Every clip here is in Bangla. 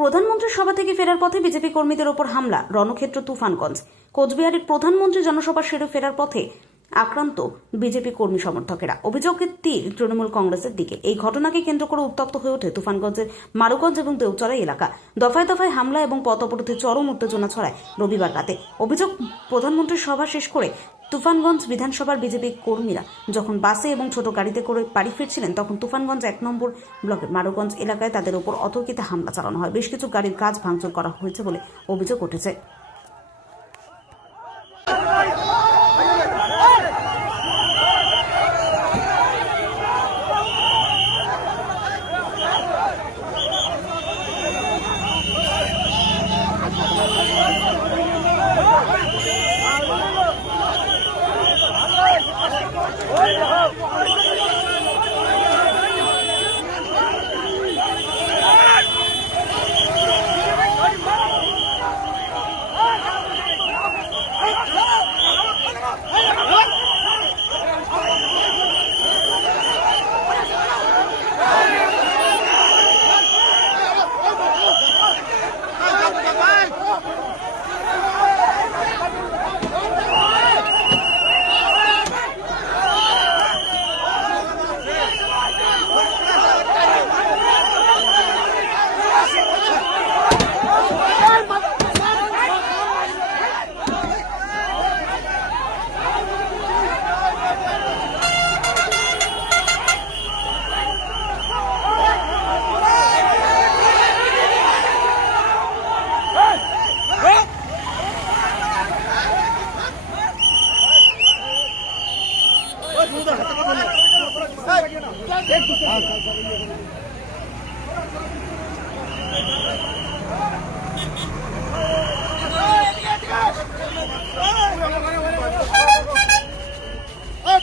প্রধানমন্ত্রীর সভা থেকে ফেরার পথে বিজেপি কর্মীদের ওপর হামলা, রণক্ষেত্র তুফানগঞ্জ। কোচবিহারের প্রধানমন্ত্রী জনসভা সেরে ফেরার পথে আক্রান্ত বিজেপি কর্মী সমর্থকেরা। অভিযোগের তীর তৃণমূল কংগ্রেসের দিকে। এই ঘটনাকে কেন্দ্র করে উত্তপ্ত হয়ে ওঠে তুফানগঞ্জের মারুগঞ্জ এবং দেউচড়া এলাকা। দফায় দফায় হামলা এবং পথ অবরোধে চরম উত্তেজনা ছড়ায় রবিবার রাতে। অভিযোগ, প্রধানমন্ত্রীর সভা শেষ করে তুফানগঞ্জ বিধানসভার বিজেপি কর্মীরা যখন বাসে এবং ছোট গাড়িতে করে বাড়ি ফিরছিলেন, তখন তুফানগঞ্জ 1 নম্বর ব্লকের মারুগঞ্জ এলাকায় তাদের ওপর অতর্কিতে হামলা চালানো হয়। বেশ কিছু গাড়ির কাজ ভাঙচুর করা হয়েছে বলে অভিযোগ উঠেছে।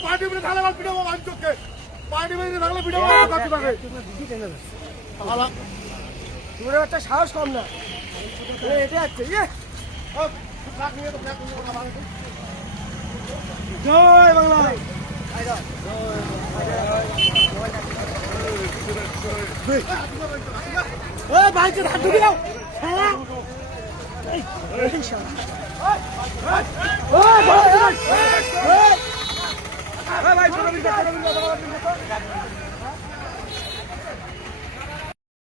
पार्टी में थाले वाल वीडियो मान चुके पार्टी में थाले वीडियो काटी पाके हां তোরে একটা সাহস কম না এটা আছে ইয়ে ফ্ল্যাগ নিয়ে তো ফ্ল্যাগ নিয়ে কথা জয় বাংলা ও ভাই যে হাত দিও শালা এই ইনশাআল্লাহ ও ভাই ভাই ছোট